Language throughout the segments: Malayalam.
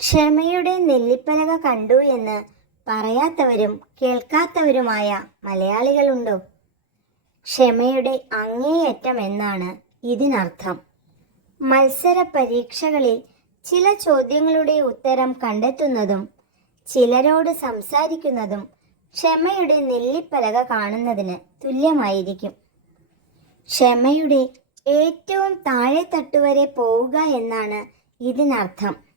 ക്ഷമയുടെ നെല്ലിപ്പലക കണ്ടു എന്ന് പറയാത്തവരും കേൾക്കാത്തവരുമായ മലയാളികളുണ്ടോ? ക്ഷമയുടെ അങ്ങേയറ്റം എന്നാണ് ഇതിനർത്ഥം. മത്സര പരീക്ഷകളിൽ ചില ചോദ്യങ്ങളുടെ ഉത്തരം കണ്ടെത്തുന്നതും ചിലരോട് സംസാരിക്കുന്നതും ക്ഷമയുടെ നെല്ലിപ്പലക കാണുന്നതിന് തുല്യമായിരിക്കും. ക്ഷമയുടെ ഏറ്റവും താഴെ തട്ടുവരെ പോവുക എന്നാണ് ഇതിനർത്ഥം.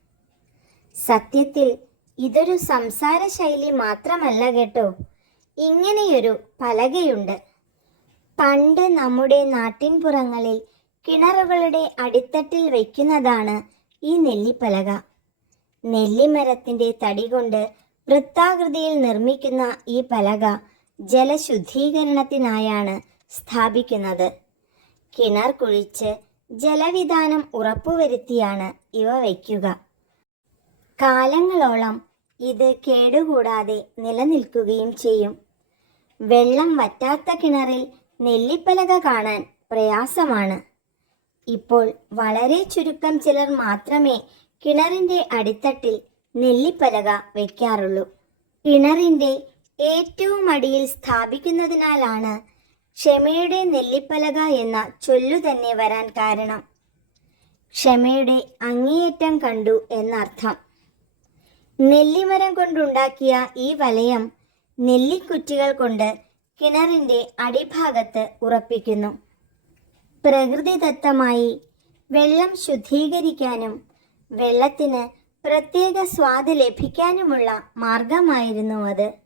സത്യത്തിൽ ഇതൊരു സംസാര ശൈലി മാത്രമല്ല കേട്ടോ. ഇങ്ങനെയൊരു പലകയുണ്ട്. പണ്ട് നമ്മുടെ നാട്ടിൻപുറങ്ങളിൽ കിണറുകളുടെ അടിത്തട്ടിൽ വയ്ക്കുന്നതാണ് ഈ നെല്ലിപ്പലക. നെല്ലിമരത്തിന്റെ തടി കൊണ്ട് വൃത്താകൃതിയിൽ നിർമ്മിക്കുന്ന ഈ പലക ജലശുദ്ധീകരണത്തിനായാണ് സ്ഥാപിക്കുന്നത്. കിണർ കുഴിച്ച് ജലവിധാനം ഉറപ്പുവരുത്തിയാണ് ഇവ വയ്ക്കുക. കാലങ്ങളോളം ഇത് കേടുകൂടാതെ നിലനിൽക്കുകയും ചെയ്യും. വെള്ളം വറ്റാത്ത കിണറിൽ നെല്ലിപ്പലക കാണാൻ പ്രയാസമാണ്. ഇപ്പോൾ വളരെ ചുരുക്കം ചിലർ മാത്രമേ കിണറിന്റെ അടിത്തട്ടിൽ നെല്ലിപ്പലക വയ്ക്കാറുള്ളൂ കിണറിന്റെ ഏറ്റവും അടിയിൽ സ്ഥാപിക്കുന്നതിനാലാണ് ക്ഷമയുടെ നെല്ലിപ്പലക എന്ന ചൊല്ലു തന്നെ വരാൻ കാരണം. ക്ഷമയുടെ അങ്ങേയറ്റം കണ്ടു എന്നർത്ഥം. നെല്ലിമരം കൊണ്ടുണ്ടാക്കിയ ഈ വലയം നെല്ലിക്കുറ്റികൾ കൊണ്ട് കിണറിന്റെ അടിഭാഗത്ത് ഉറപ്പിക്കുന്നു. പ്രകൃതിദത്തമായി വെള്ളം ശുദ്ധീകരിക്കാനും വെള്ളത്തിന് പ്രത്യേക സ്വാദ് ലഭിക്കാനുമുള്ള മാർഗമായിരുന്നു അത്.